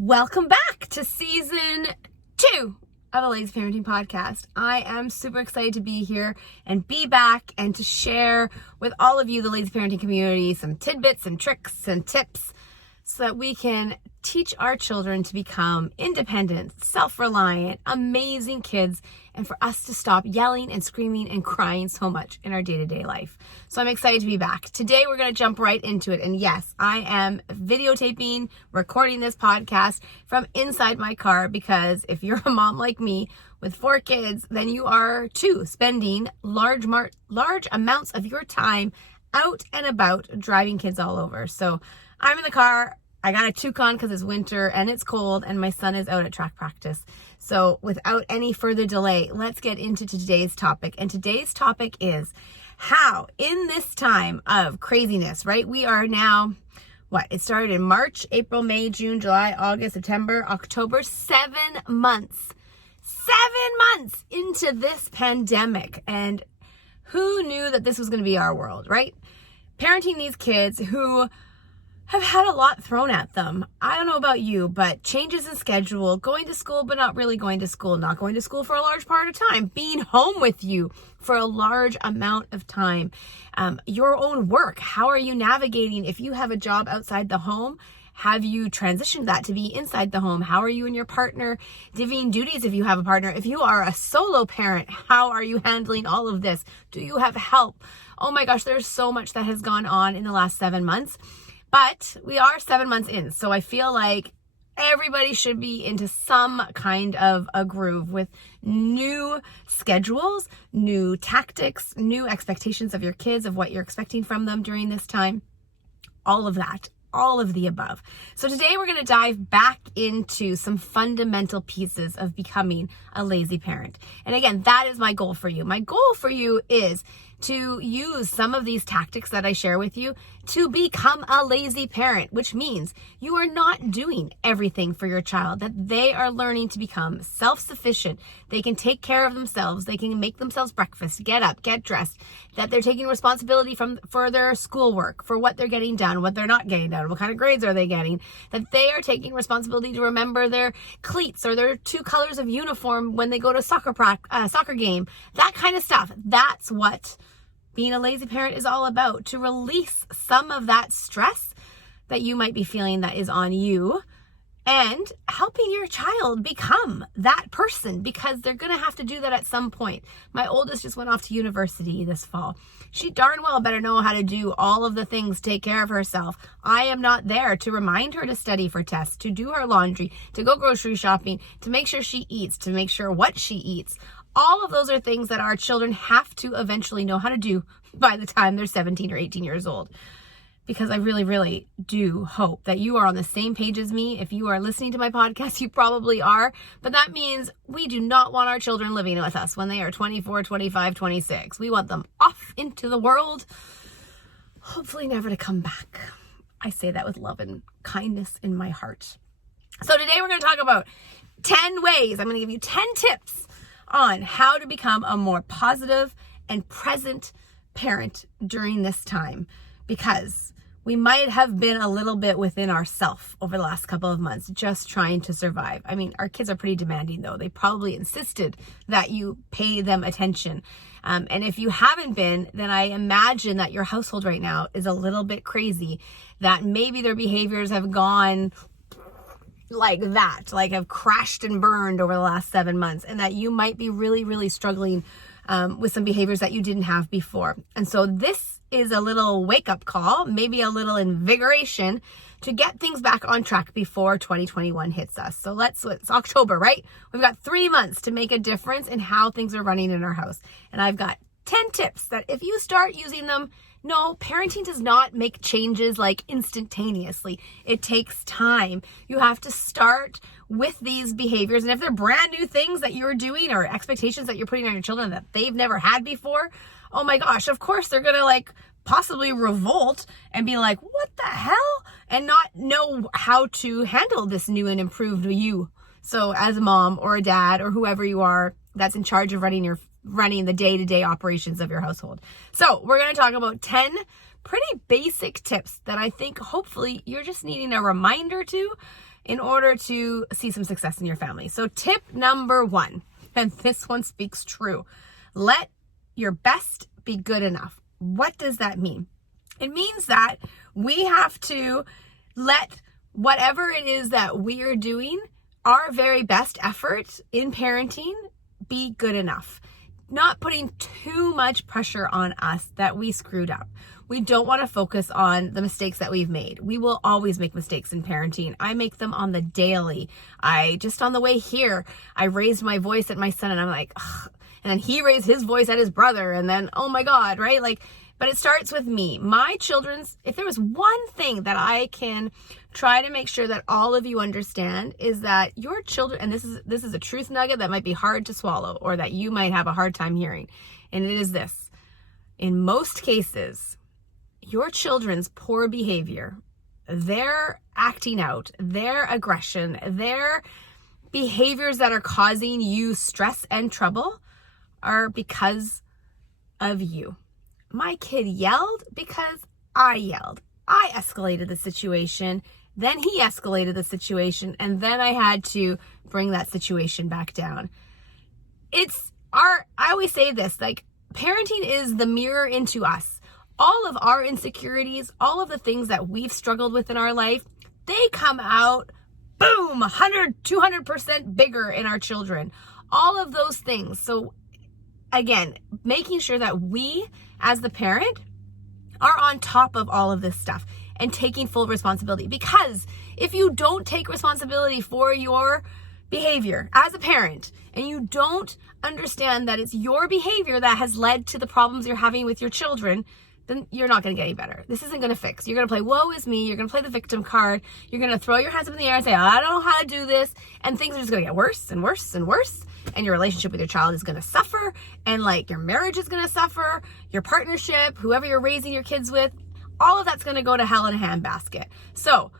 Welcome back to season 2 of a Lazy Parenting Podcast. I am super excited to be here and be back and to share with all of you, the Lazy Parenting community, some tidbits and tricks and tips so that we can teach our children to become independent, self-reliant, amazing kids, and for us to stop yelling and screaming and crying so much in our day-to-day life. So I'm excited to be back. Today we're going to jump right into it. And yes, I am videotaping, recording this podcast from inside my car because if you're a mom like me with 4 kids, then you are too spending large amounts of your time out and about driving kids all over. So I'm in the car. I got a toque on because it's winter and it's cold and my son is out at track practice. So without any further delay, let's get into today's topic. And today's topic is how in this time of craziness, right? We are now, it started in March, April, May, June, July, August, September, October, 7 months. 7 months into this pandemic. And who knew that this was going to be our world, right? Parenting these kids who have had a lot thrown at them. I don't know about you, but changes in schedule, going to school but not really going to school, not going to school for a large part of time, being home with you for a large amount of time, your own work. How are you navigating? If you have a job outside the home, have you transitioned that to be inside the home? How are you and your partner divvying duties if you have a partner? If you are a solo parent, how are you handling all of this? Do you have help? Oh my gosh, there's so much that has gone on in the last 7 months. But we are 7 months in, so I feel like everybody should be into some kind of a groove with new schedules, new tactics, new expectations of your kids, of what you're expecting from them during this time. All of that, all of the above. So today we're going to dive back into some fundamental pieces of becoming a lazy parent. And again, that is my goal for you. My goal for you is to use some of these tactics that I share with you to become a lazy parent, which means you are not doing everything for your child, that they are learning to become self-sufficient. They can take care of themselves. They can make themselves breakfast, get up, get dressed, that they're taking responsibility for their schoolwork, for what they're getting done, what they're not getting done, what kind of grades are they getting, that they are taking responsibility to remember their cleats or their 2 colors of uniform when they go to soccer game, that kind of stuff. That's what being a lazy parent is all about, to release some of that stress that you might be feeling that is on you and helping your child become that person, because they're going to have to do that at some point. My oldest just went off to university this fall. She darn well better know how to do all of the things, take care of herself. I am not there to remind her to study for tests, to do her laundry, to go grocery shopping, to make sure she eats, to make sure what she eats. All of those are things that our children have to eventually know how to do by the time they're 17 or 18 years old. Because I really, really do hope that you are on the same page as me. If you are listening to my podcast, you probably are. But that means we do not want our children living with us when they are 24, 25, 26. We want them off into the world, hopefully never to come back. I say that with love and kindness in my heart. So today we're going to talk about 10 ways. I'm going to give you 10 tips on how to become a more positive and present parent during this time, because we might have been a little bit within ourselves over the last couple of months just trying to survive. I mean, our kids are pretty demanding though. They probably insisted that you pay them attention. And if you haven't been, then I imagine that your household right now is a little bit crazy, that maybe their behaviors have gone like that, like have crashed and burned over the last 7 months, and that you might be really, really struggling with some behaviors that you didn't have before. And so this is a little wake-up call, maybe a little invigoration to get things back on track before 2021 hits us. So it's October, right? We've got 3 months to make a difference in how things are running in our house. And I've got 10 tips that if you start using them, no, parenting does not make changes like instantaneously. It takes time. You have to start with these behaviors. And if they're brand new things that you're doing or expectations that you're putting on your children that they've never had before, oh my gosh, of course they're going to possibly revolt and be like, what the hell? And not know how to handle this new and improved you. So as a mom or a dad or whoever you are that's in charge of running the day-to-day operations of your household. So we're going to talk about 10 pretty basic tips that I think hopefully you're just needing a reminder to in order to see some success in your family. So tip number 1, and this one speaks true. Let your best be good enough. What does that mean? It means that we have to let whatever it is that we are doing, our very best effort in parenting, be good enough. Not putting too much pressure on us that we screwed up. We don't want to focus on the mistakes that we've made. We will always make mistakes in parenting. I make them on the daily. Just on the way here, I raised my voice at my son and I'm like, ugh. And then he raised his voice at his brother and then, oh my God, right? But it starts with me. My children's, if there was one thing that I can try to make sure that all of you understand, is that your children, and this is a truth nugget that might be hard to swallow or that you might have a hard time hearing. And it is this: in most cases, your children's poor behavior, their acting out, their aggression, their behaviors that are causing you stress and trouble are because of you. My kid yelled because I yelled. I escalated the situation, then he escalated the situation, and then I had to bring that situation back down. I always say this, parenting is the mirror into us. All of our insecurities, all of the things that we've struggled with in our life, they come out, boom, 100, 200% bigger in our children. All of those things. So again, making sure that we, as the parent, are on top of all of this stuff and taking full responsibility. Because if you don't take responsibility for your behavior as a parent, and you don't understand that it's your behavior that has led to the problems you're having with your children, then you're not going to get any better. This isn't going to fix. You're going to play woe is me. You're going to play the victim card. You're going to throw your hands up in the air and say, I don't know how to do this. And things are just going to get worse and worse and worse. And your relationship with your child is going to suffer. And your marriage is going to suffer. Your partnership, whoever you're raising your kids with, all of that's going to go to hell in a handbasket. So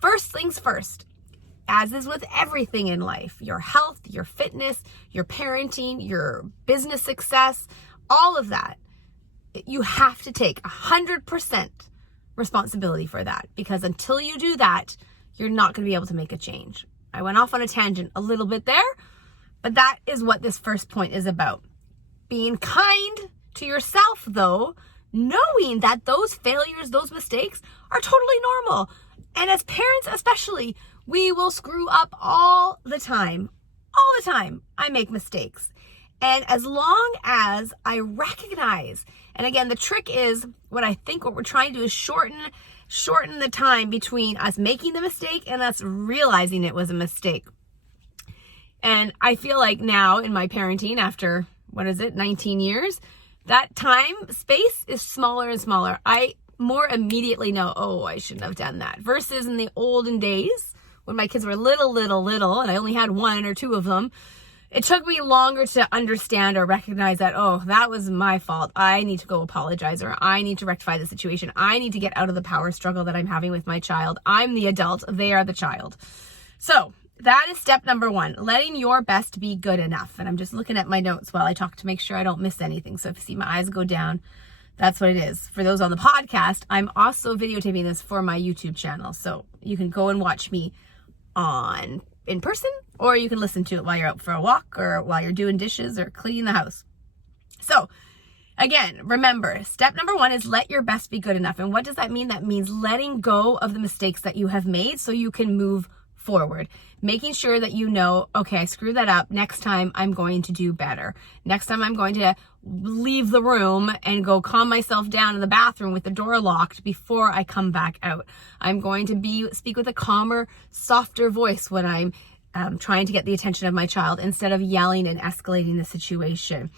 first things first, as is with everything in life, your health, your fitness, your parenting, your business success, all of that, you have to take 100% responsibility for that, because until you do that, you're not going to be able to make a change. I went off on a tangent a little bit there, but that is what this first point is about. Being kind to yourself, though, knowing that those failures, those mistakes are totally normal. And as parents especially, we will screw up all the time. All the time, I make mistakes. And as long as I recognize, and again, the trick is, what we're trying to do is shorten the time between us making the mistake and us realizing it was a mistake. And I feel like now in my parenting, after, 19 years, that time space is smaller and smaller. I more immediately know, oh, I shouldn't have done that. Versus in the olden days, when my kids were little, and I only had 1 or 2 of them, it took me longer to understand or recognize that, oh, that was my fault. I need to go apologize, or I need to rectify the situation. I need to get out of the power struggle that I'm having with my child. I'm the adult. They are the child. So that is step number 1, letting your best be good enough. And I'm just looking at my notes while I talk to make sure I don't miss anything. So if you see my eyes go down, that's what it is. For those on the podcast, I'm also videotaping this for my YouTube channel. So you can go and watch me in person, or you can listen to it while you're out for a walk or while you're doing dishes or cleaning the house. So again, remember, step number 1 is let your best be good enough. And what does that mean? That means letting go of the mistakes that you have made so you can move forward. Making sure that you know, okay, I screwed that up. Next time I'm going to do better. Next time I'm going to leave the room and go calm myself down in the bathroom with the door locked before I come back out. I'm going to speak with a calmer, softer voice when I'm trying to get the attention of my child, instead of yelling and escalating the situation.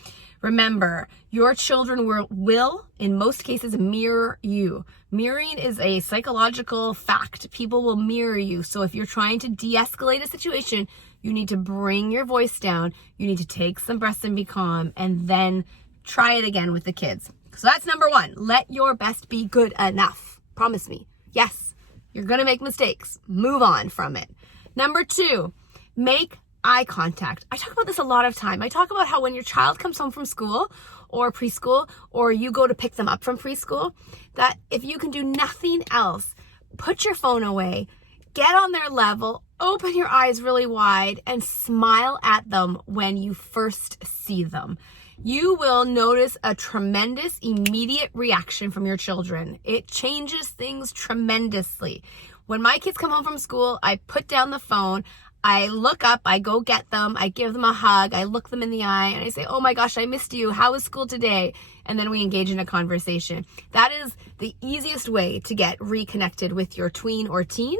Remember, your children will, in most cases, mirror you. Mirroring is a psychological fact. People will mirror you. So if you're trying to de-escalate a situation, you need to bring your voice down. You need to take some breaths and be calm, and then try it again with the kids. So that's number 1. Let your best be good enough. Promise me. Yes, you're going to make mistakes. Move on from it. Number 2, make eye contact. I talk about this a lot of time. I talk about how when your child comes home from school or preschool, or you go to pick them up from preschool, that if you can do nothing else, put your phone away, get on their level, open your eyes really wide, and smile at them when you first see them. You will notice a tremendous immediate reaction from your children. It changes things tremendously. When my kids come home from school, I put down the phone, I look up, I go get them, I give them a hug, I look them in the eye, and I say, oh my gosh, I missed you. How was school today? And then we engage in a conversation. That is the easiest way to get reconnected with your tween or teen.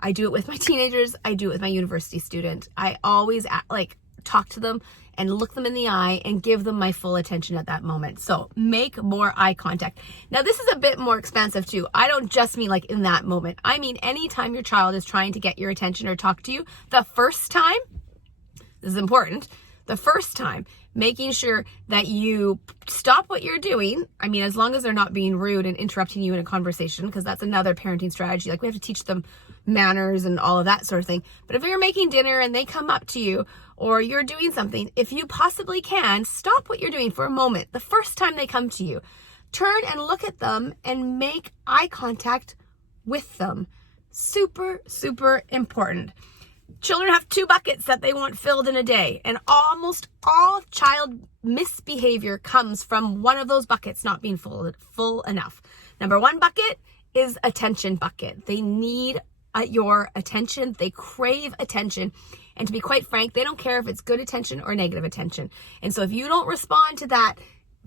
I do it with my teenagers. I do it with my university student. I always talk to them and look them in the eye and give them my full attention at that moment. So make more eye contact. Now, this is a bit more expansive too. I don't just mean like in that moment. I mean, anytime your child is trying to get your attention or talk to you, the first time, this is important, the first time, making sure that you stop what you're doing. I mean, as long as they're not being rude and interrupting you in a conversation, because that's another parenting strategy. Like, we have to teach them manners and all of that sort of thing. But if you're making dinner and they come up to you, or you're doing something, if you possibly can, stop what you're doing for a moment. The first time they come to you, turn and look at them and make eye contact with them. Super, super important. Children have 2 buckets that they want filled in a day, and almost all child misbehavior comes from one of those buckets not being full enough. Number 1 bucket is attention bucket. They need your attention. They crave attention. And to be quite frank, they don't care if it's good attention or negative attention. And so if you don't respond to that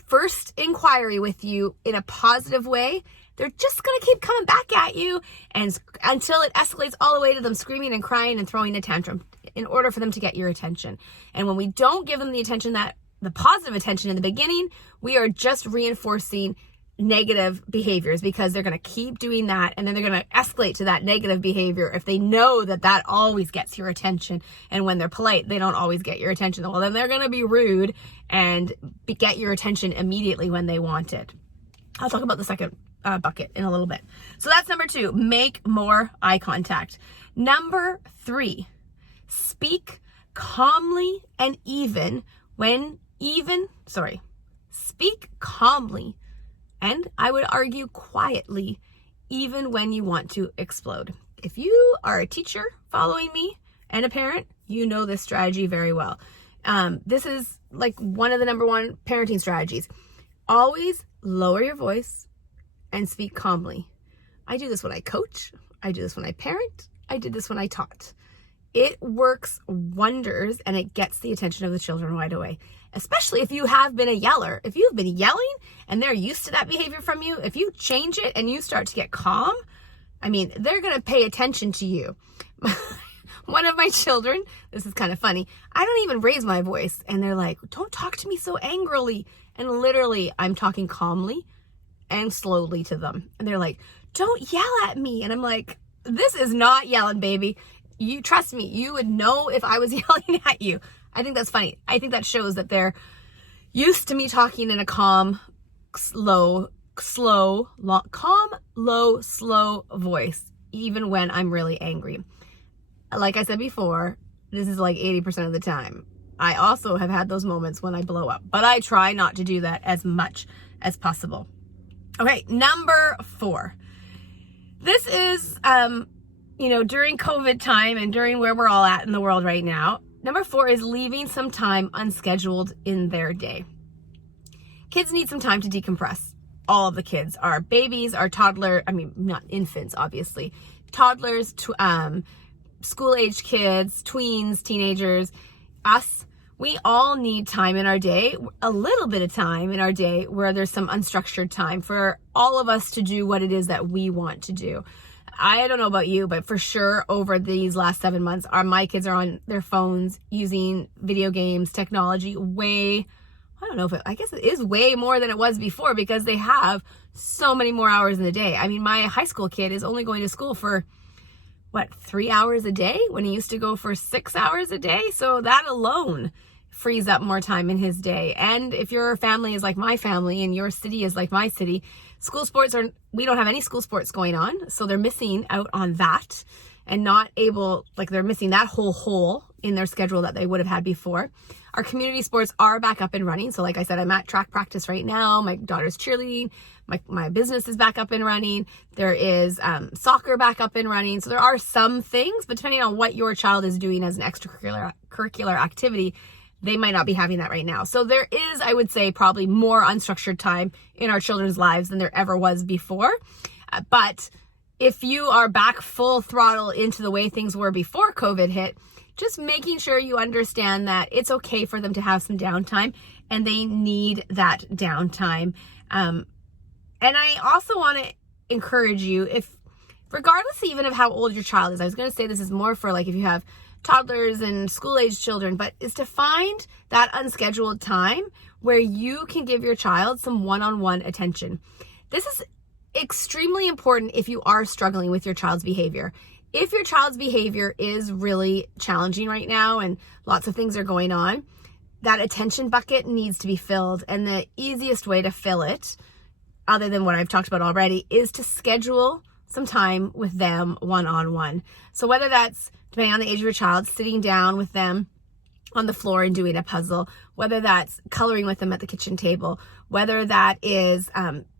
first inquiry with you in a positive way, they're just going to keep coming back at you, and until it escalates all the way to them screaming and crying and throwing a tantrum in order for them to get your attention. And when we don't give them the attention, the positive attention in the beginning, we are just reinforcing negative behaviors, because they're going to keep doing that, and then they're going to escalate to that negative behavior if they know that always gets your attention. And when they're polite, they don't always get your attention. Well, then they're going to be rude and get your attention immediately when they want it. I'll talk about the second bucket in a little bit. So that's number 2, make more eye contact. Number 3, speak calmly and speak calmly, and I would argue quietly, even when you want to explode. If you are a teacher following me and a parent, you know this strategy very well. This is like one of the number 1 parenting strategies. Always lower your voice and speak calmly. I do this when I coach. I do this when I parent. I did this when I taught. It works wonders, and it gets the attention of the children right away. Especially if you have been a yeller. If you've been yelling and they're used to that behavior from you, if you change it and you start to get calm, I mean, they're going to pay attention to you. One of my children, this is kind of funny, I don't even raise my voice, and they're like, don't talk to me so angrily. And literally, I'm talking calmly and slowly to them. And they're like, don't yell at me. And I'm like, this is not yelling, baby. You trust me, you would know if I was yelling at you. I think that's funny. I think that shows that they're used to me talking in a calm, low, slow voice, even when I'm really angry. Like I said before, this is like 80% of the time. I also have had those moments when I blow up, but I try not to do that as much as possible. Okay, number 4. This is, during COVID time and during where we're all at in the world right now. Number 4 is leaving some time unscheduled in their day. Kids need some time to decompress. All of the kids, our babies, our toddler, not infants, obviously, toddlers, school-age kids, tweens, teenagers, us, we all need time in our day, a little bit of time in our day where there's some unstructured time for all of us to do what it is that we want to do. I don't know about you, but for sure over these last 7 months, my kids are on their phones using video games, technology I guess it is way more than it was before, because they have so many more hours in the day. I mean, my high school kid is only going to school for 3 hours a day when he used to go for 6 hours a day. So that alone frees up more time in his day. And if your family is like my family and your city is like my city, we don't have any school sports going on. So they're missing out on that and not able, they're missing that whole hole in their schedule that they would have had before. Our community sports are back up and running. So like I said, I'm at track practice right now. My daughter's cheerleading. My business is back up and running. There is soccer back up and running. So there are some things, but depending on what your child is doing as an extracurricular activity, they might not be having that right now. So there is, I would say, probably more unstructured time in our children's lives than there ever was before. But if you are back full throttle into the way things were before COVID hit, just making sure you understand that it's okay for them to have some downtime and they need that downtime. And I also want to encourage you, if regardless even of how old your child is, I was going to say this is more for like if you have toddlers and school-age children, but is to find that unscheduled time where you can give your child some one-on-one attention. This is extremely important if you are struggling with your child's behavior. If your child's behavior is really challenging right now and lots of things are going on, that attention bucket needs to be filled. And the easiest way to fill it, other than what I've talked about already, is to schedule some time with them one-on-one. So whether that's, depending on the age of your child, sitting down with them on the floor and doing a puzzle, whether that's coloring with them at the kitchen table, whether that is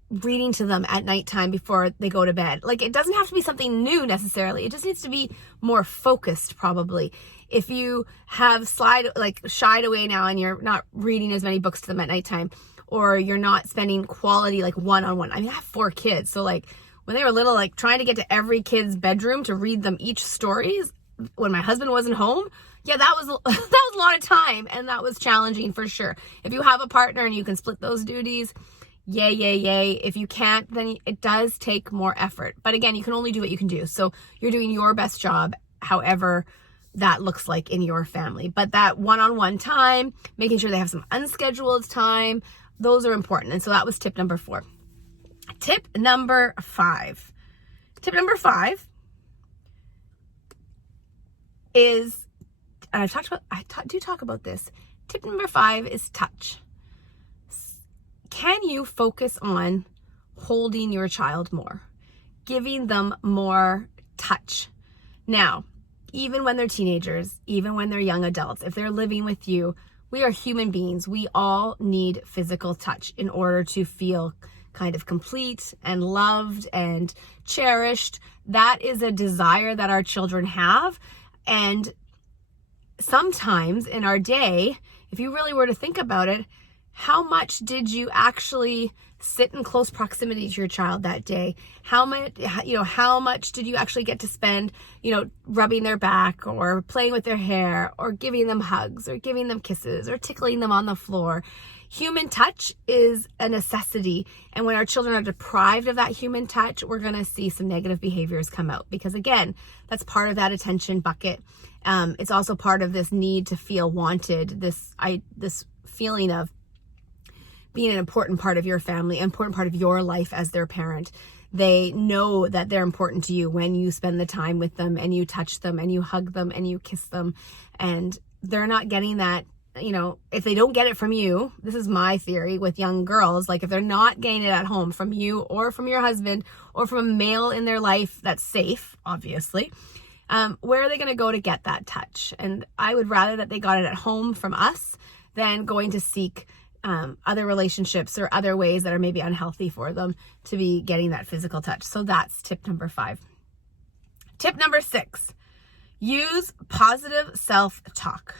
reading to them at nighttime before they go to bed. Like, it doesn't have to be something new necessarily. It just needs to be more focused probably. If you have shied away now and you're not reading as many books to them at nighttime, or you're not spending quality like one-on-one. I mean, I have 4 kids. So like when they were little, like trying to get to every kid's bedroom to read them each stories when my husband wasn't home. Yeah, that was a lot of time, and that was challenging for sure. If you have a partner and you can split those duties, yay, yay, yay. If you can't, then it does take more effort. But again, you can only do what you can do. So you're doing your best job, however that looks like in your family. But that one-on-one time, making sure they have some unscheduled time, those are important. And so that was tip number 4. Tip number 5. Tip number 5 is, and I do talk about this. Tip number 5 is touch. Can you focus on holding your child more, giving them more touch? Now, even when they're teenagers, even when they're young adults, if they're living with you, we are human beings. We all need physical touch in order to feel kind of complete and loved and cherished. That is a desire that our children have. And sometimes in our day, if you really were to think about it, how much did you actually sit in close proximity to your child that day? How much did you actually get to spend, rubbing their back or playing with their hair or giving them hugs or giving them kisses or tickling them on the floor? Human touch is a necessity. And when our children are deprived of that human touch, we're going to see some negative behaviors come out, because again, that's part of that attention bucket. It's also part of this need to feel wanted, this feeling of being an important part of your family, an important part of your life as their parent. They know that they're important to you when you spend the time with them and you touch them and you hug them and you kiss them. And they're not getting that, if they don't get it from you, this is my theory with young girls, like if they're not getting it at home from you or from your husband or from a male in their life that's safe, obviously, where are they going to go to get that touch? And I would rather that they got it at home from us than going to seek other relationships or other ways that are maybe unhealthy for them to be getting that physical touch. So that's tip number 5. Tip number 6, use positive self-talk.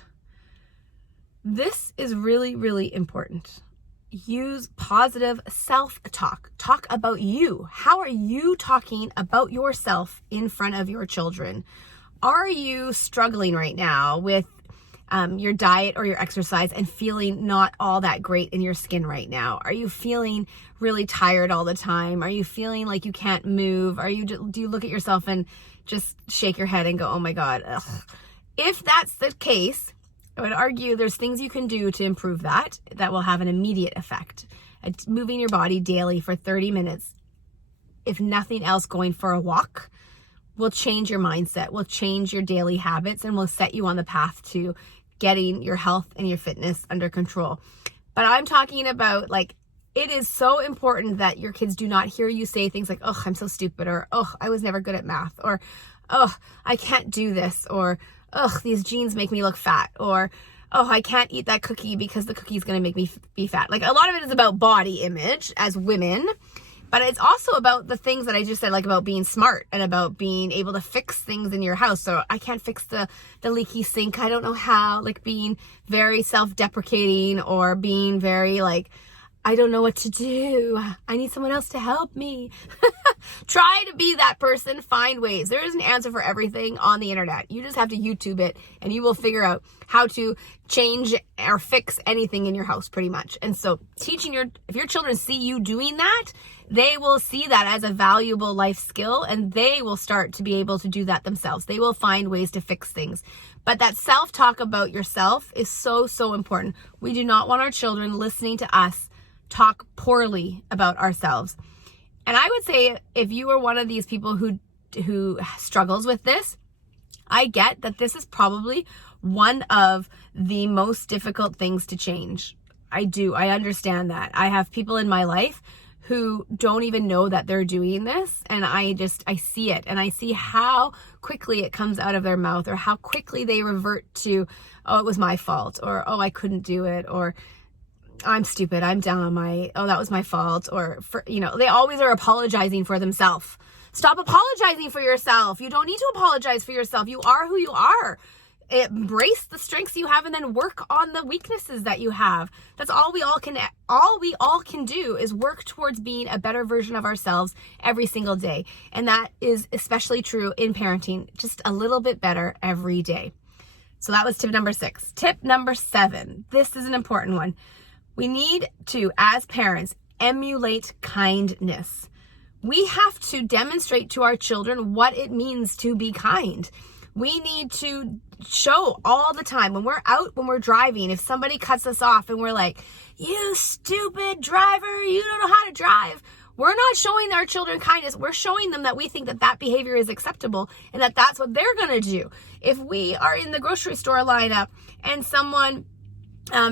This is really, really important. Use positive self-talk. Talk about you. How are you talking about yourself in front of your children? Are you struggling right now with your diet or your exercise and feeling not all that great in your skin right now? Are you feeling really tired all the time? Are you feeling like you can't move? Do you look at yourself and just shake your head and go, oh my God, ugh. If that's the case, I would argue there's things you can do to improve that will have an immediate effect. Moving your body daily for 30 minutes, if nothing else, going for a walk, will change your mindset, will change your daily habits, and will set you on the path to getting your health and your fitness under control. But I'm talking about, like, it is so important that your kids do not hear you say things like, oh, I'm so stupid, or oh, I was never good at math, or oh, I can't do this, or ugh, these jeans make me look fat, or, oh, I can't eat that cookie because the cookie's going to make me be fat. Like, a lot of it is about body image as women, but it's also about the things that I just said, like about being smart and about being able to fix things in your house. So I can't fix the leaky sink. I don't know how, like being very self-deprecating or being very like, I don't know what to do. I need someone else to help me. Try to be that person. Find ways. There is an answer for everything on the internet. You just have to YouTube it and you will figure out how to change or fix anything in your house pretty much. And so if your children see you doing that, they will see that as a valuable life skill and they will start to be able to do that themselves. They will find ways to fix things. But that self-talk about yourself is so, so important. We do not want our children listening to us talk poorly about ourselves. And I would say if you are one of these people who struggles with this, I get that this is probably one of the most difficult things to change. I understand that. I have people in my life who don't even know that they're doing this. And I see it and I see how quickly it comes out of their mouth, or how quickly they revert to, oh, it was my fault, or, oh, I couldn't do it, or I'm stupid, I'm dumb, that was my fault, or they always are apologizing for themselves. Stop apologizing for yourself. You don't need to apologize for yourself. You are who you are. Embrace the strengths you have and then work on the weaknesses that you have. That's all we all can do is work towards being a better version of ourselves every single day. And that is especially true in parenting, just a little bit better every day. So that was tip number 6. Tip number 7. This is an important one. We need to, as parents, emulate kindness. We have to demonstrate to our children what it means to be kind. We need to show all the time when we're out, when we're driving, if somebody cuts us off and we're like, you stupid driver, you don't know how to drive. We're not showing our children kindness. We're showing them that we think that behavior is acceptable and that that's what they're going to do. If we are in the grocery store lineup and someone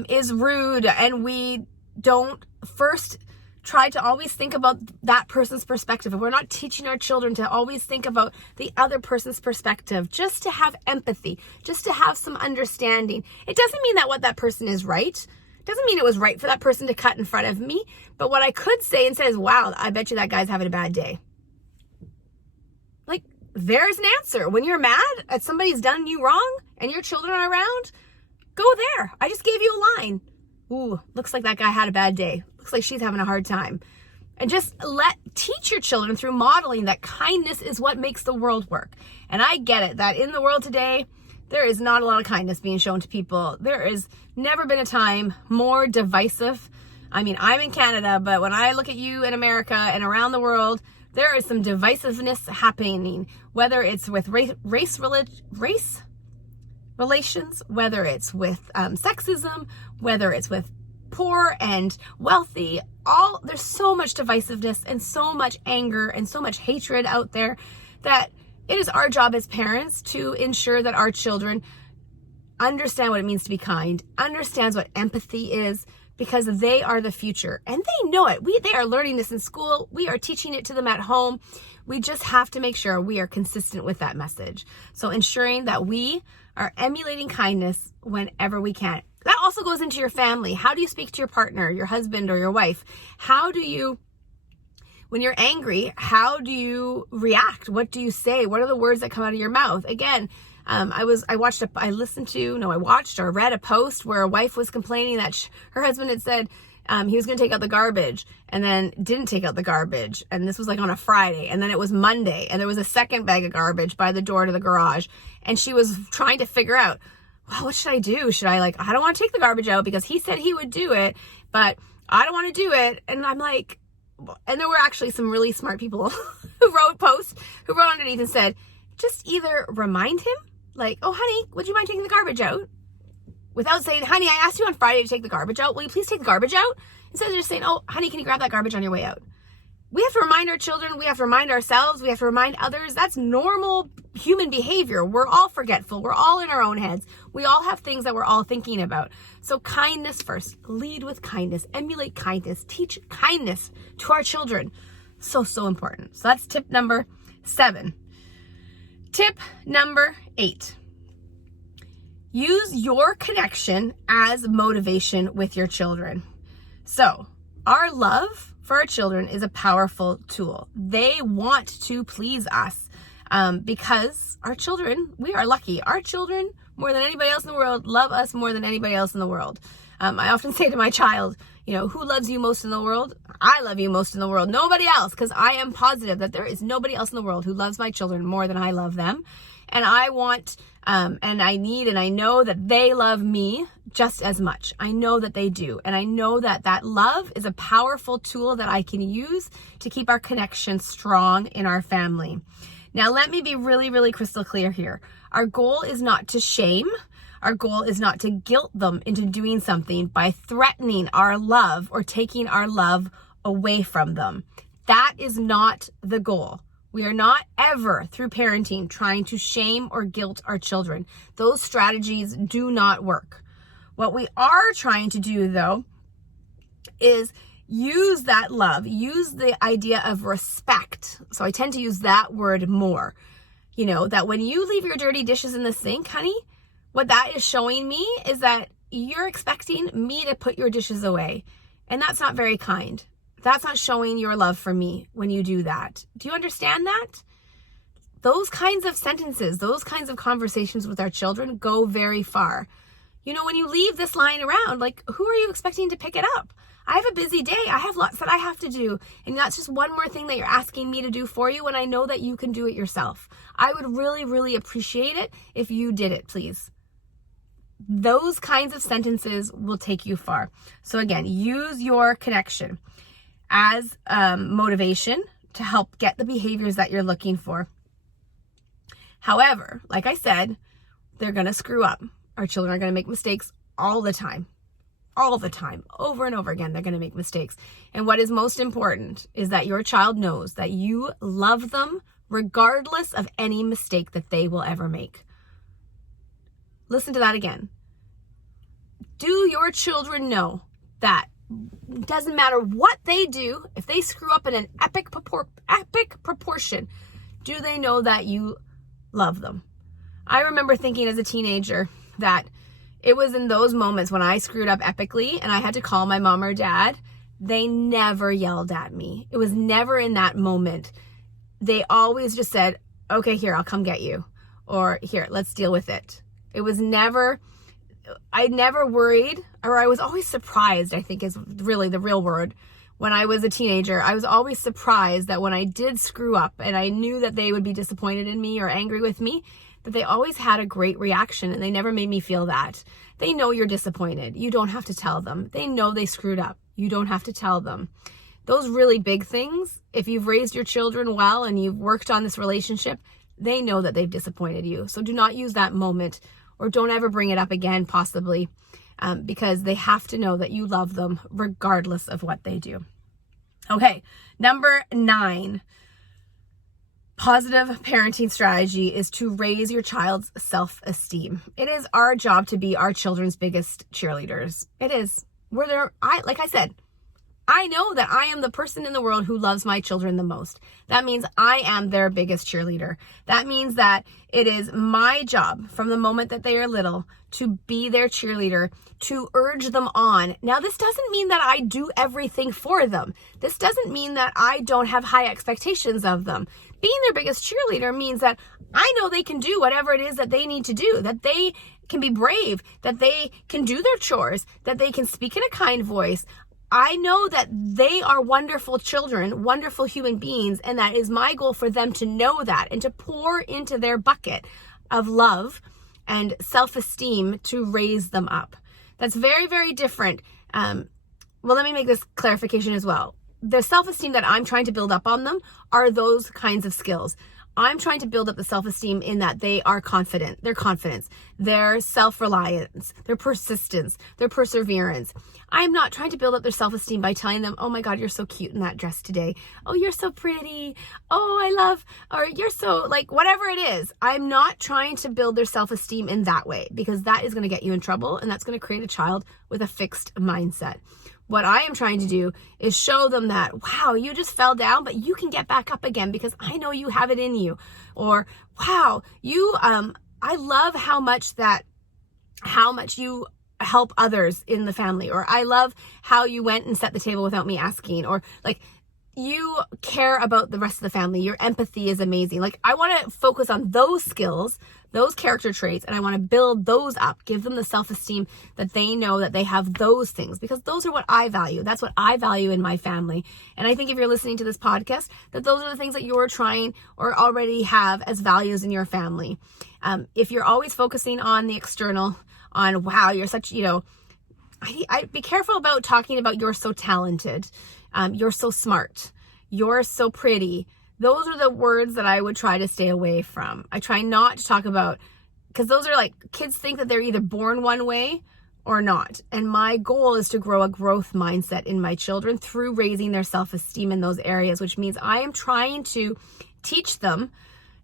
is rude and we don't first try to always think about that person's perspective, and we're not teaching our children to always think about the other person's perspective, just to have empathy, just to have some understanding. It doesn't mean that what that person is right. It doesn't mean it was right for that person to cut in front of me. But what I could say instead is, wow, I bet you that guy's having a bad day. Like, there's an answer. When you're mad at somebody's done you wrong and your children are around, go there. I just gave you a line. Ooh, looks like that guy had a bad day. Looks like she's having a hard time. And just teach your children through modeling that kindness is what makes the world work. And I get it that in the world today, there is not a lot of kindness being shown to people. There has never been a time more divisive. I mean, I'm in Canada, but when I look at you in America and around the world, there is some divisiveness happening, whether it's with race relations, whether it's with sexism, whether it's with poor and wealthy, there's so much divisiveness and so much anger and so much hatred out there that it is our job as parents to ensure that our children understand what it means to be kind, understands what empathy is, because they are the future and they know it. They are learning this in school. We are teaching it to them at home. We just have to make sure we are consistent with that message. So ensuring that we are emulating kindness whenever we can. That also goes into your family. How do you speak to your partner, your husband, or your wife? When you're angry, how do you react? What do you say? What are the words that come out of your mouth? Again, I watched or read a post where a wife was complaining that her husband had said he was going to take out the garbage and then didn't take out the garbage. And this was like on a Friday. And then it was Monday and there was a second bag of garbage by the door to the garage. And she was trying to figure out, well, what should I do? I don't want to take the garbage out because he said he would do it, but I don't want to do it. And I'm like, and there were actually some really smart people who wrote underneath and said, just either remind him, like, oh, honey, would you mind taking the garbage out? Without saying, honey, I asked you on Friday to take the garbage out. Will you please take the garbage out? Instead of just saying, oh, honey, can you grab that garbage on your way out? We have to remind our children. We have to remind ourselves. We have to remind others. That's normal human behavior. We're all forgetful. We're all in our own heads. We all have things that we're all thinking about. So kindness first. Lead with kindness. Emulate kindness. Teach kindness to our children. So, so important. So that's tip number 7. Tip number 8. Use your connection as motivation with your children. So, our love for our children is a powerful tool. They want to please us because our children, we are lucky. Our children, more than anybody else in the world, love us more than anybody else in the world. I often say to my child, who loves you most in the world? I love you most in the world. Nobody else, because I am positive that there is nobody else in the world who loves my children more than I love them. And I want, and I need, and I know that they love me just as much. I know that they do. And I know that that love is a powerful tool that I can use to keep our connection strong in our family. Now, let me be really, really crystal clear here. Our goal is not to shame. Our goal is not to guilt them into doing something by threatening our love or taking our love away from them. That is not the goal. We are not ever, through parenting, trying to shame or guilt our children. Those strategies do not work. What we are trying to do, though, is use that love, use the idea of respect. So I tend to use that word more. That when you leave your dirty dishes in the sink, honey, what that is showing me is that you're expecting me to put your dishes away. And that's not very kind. That's not showing your love for me when you do that. Do you understand that? Those kinds of sentences, those kinds of conversations with our children go very far. When you leave this lying around, who are you expecting to pick it up? I have a busy day. I have lots that I have to do. And that's just one more thing that you're asking me to do for you when I know that you can do it yourself. I would really, really appreciate it if you did it, please. Those kinds of sentences will take you far. So again, use your connection as motivation to help get the behaviors that you're looking for. However, like I said, they're going to screw up. Our children are going to make mistakes all the time, over and over again. They're going to make mistakes. And what is most important is that your child knows that you love them regardless of any mistake that they will ever make. Listen to that again. Do your children know that doesn't matter what they do, if they screw up in an epic proportion, do they know that you love them? I remember thinking as a teenager that it was in those moments when I screwed up epically and I had to call my mom or dad, they never yelled at me. It was never in that moment. They always just said, okay, here, I'll come get you. Or here, let's deal with it. It was never, I never worried, or I was always surprised, I think is really the real word. When I was a teenager, I was always surprised that when I did screw up and I knew that they would be disappointed in me or angry with me, that they always had a great reaction and they never made me feel that. They know you're disappointed. You don't have to tell them. They know they screwed up. You don't have to tell them. Those really big things, if you've raised your children well and you've worked on this relationship, they know that they've disappointed you. So do not use that moment, or don't ever bring it up again, possibly, because they have to know that you love them regardless of what they do. Okay, number 9. Positive parenting strategy is to raise your child's self-esteem. It is our job to be our children's biggest cheerleaders. It is. Like I said, I know that I am the person in the world who loves my children the most. That means I am their biggest cheerleader. That means that it is my job from the moment that they are little to be their cheerleader, to urge them on. Now, this doesn't mean that I do everything for them. This doesn't mean that I don't have high expectations of them. Being their biggest cheerleader means that I know they can do whatever it is that they need to do, that they can be brave, that they can do their chores, that they can speak in a kind voice. I know that they are wonderful children, wonderful human beings, and that is my goal for them to know that and to pour into their bucket of love and self-esteem to raise them up. That's very, very different. Well, let me make this clarification as well. The self-esteem that I'm trying to build up on them are those kinds of skills. I'm trying to build up the self-esteem in that they are confident, their confidence, their self-reliance, their persistence, their perseverance. I'm not trying to build up their self-esteem by telling them, oh my God, you're so cute in that dress today. Oh, you're so pretty. Oh, I love, or you're so, whatever it is. I'm not trying to build their self-esteem in that way, because that is going to get you in trouble, and that's going to create a child with a fixed mindset. What I am trying to do is show them that, wow, you just fell down, but you can get back up again because I know you have it in you. Or, wow, I love how much that how much you help others in the family, or I love how you went and set the table without me asking, or like you care about the rest of the family. Your empathy is amazing. Like I want to focus on those skills, those character traits, and I want to build those up, give them the self-esteem that they know that they have those things, because those are what I value. That's what I value in my family. And I think if you're listening to this podcast, that those are the things that you're trying or already have as values in your family. If you're always focusing on the external, on wow, you're such, I'd be careful about talking about you're so talented, you're so smart, you're so pretty. Those are the words that I would try to stay away from. I try not to talk about, because those are like, kids think that they're either born one way or not. And my goal is to grow a growth mindset in my children through raising their self-esteem in those areas, which means I am trying to teach them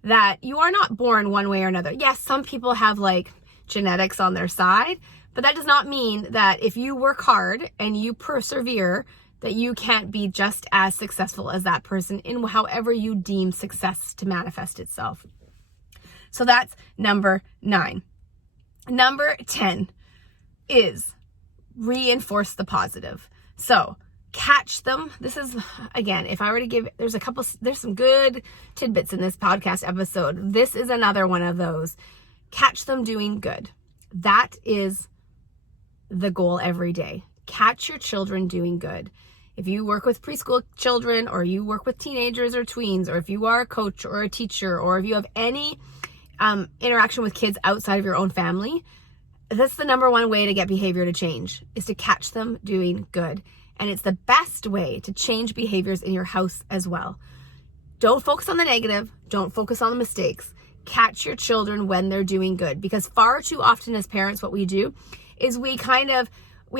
that you are not born one way or another. Yes, some people have like genetics on their side, but that does not mean that if you work hard and you persevere, that you can't be just as successful as that person in however you deem success to manifest itself. So that's number 9. Number 10 is reinforce the positive. So catch them. This is, again, if I were to give, there's some good tidbits in this podcast episode. This is another one of those. Catch them doing good. That is the goal every day. Catch your children doing good. If you work with preschool children, or you work with teenagers or tweens, or if you are a coach or a teacher, or if you have any interaction with kids outside of your own family, that's the number one way to get behavior to change, is to catch them doing good. And it's the best way to change behaviors in your house as well. Don't focus on the negative. Don't focus on the mistakes. Catch your children when they're doing good, because far too often as parents, what we do is we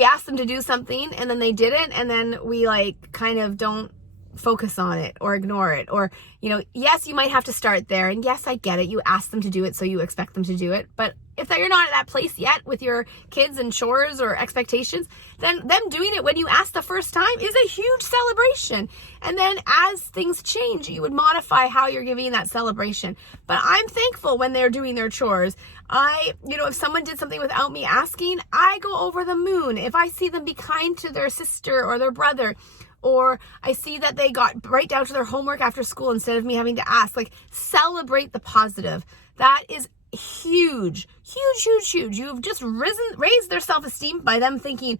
ask them to do something and then they didn't, and then we kind of don't focus on it or ignore it. Or, yes, you might have to start there. And yes, I get it. You ask them to do it, so you expect them to do it. But if you're not at that place yet with your kids and chores or expectations, then them doing it when you ask the first time is a huge celebration. And then as things change, you would modify how you're giving that celebration. But I'm thankful when they're doing their chores. If someone did something without me asking, I go over the moon. If I see them be kind to their sister or their brother, or I see that they got right down to their homework after school instead of me having to ask, celebrate the positive. That is huge, huge, huge, huge. You've just raised their self-esteem by them thinking,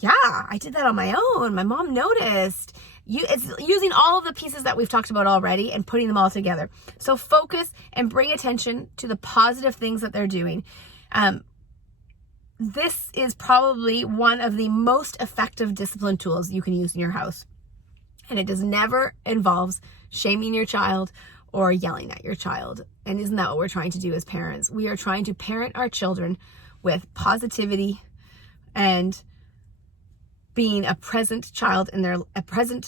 yeah, I did that on my own. My mom noticed. It's using all of the pieces that we've talked about already and putting them all together. So focus and bring attention to the positive things that they're doing. This is probably one of the most effective discipline tools you can use in your house. And it never involves shaming your child or yelling at your child. And isn't that what we're trying to do as parents? We are trying to parent our children with positivity and being a present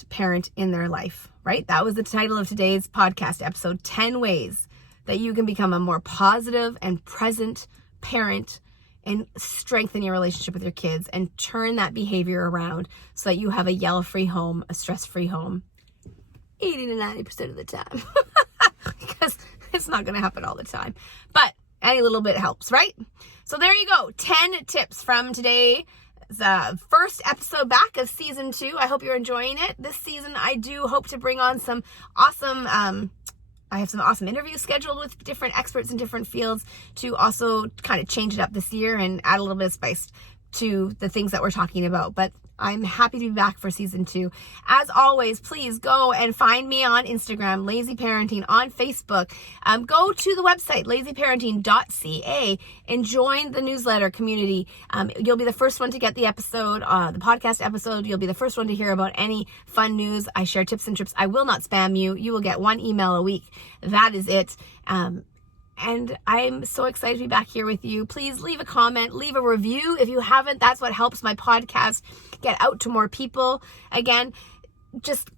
parent in their life, right? That was the title of today's podcast episode, 10 ways that you can become a more positive and present parent and strengthen your relationship with your kids and turn that behavior around so that you have a yell-free home, a stress-free home, 80 to 90% of the time. Because it's not going to happen all the time. But any little bit helps, right? So there you go. 10 tips from today's first episode back of season 2. I hope you're enjoying it. This season, I do hope to bring on some awesome I have some awesome interviews scheduled with different experts in different fields to also kind of change it up this year and add a little bit of spice to the things that we're talking about. But I'm happy to be back for season 2. As always, please go and find me on Instagram, Lazy Parenting, on Facebook. Go to the website, lazyparenting.ca, and join the newsletter community. You'll be the first one to get the episode, the podcast episode. You'll be the first one to hear about any fun news. I share tips and tricks. I will not spam you. You will get 1 email a week. That is it. And I'm so excited to be back here with you. Please leave a comment, leave a review if you haven't. That's what helps my podcast get out to more people. Again, you just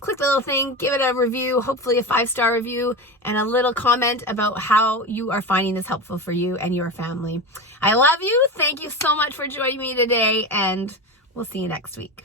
click the little thing, give it a review, hopefully a 5-star review, and a little comment about how you are finding this helpful for you and your family. I love you. Thank you so much for joining me today, and we'll see you next week.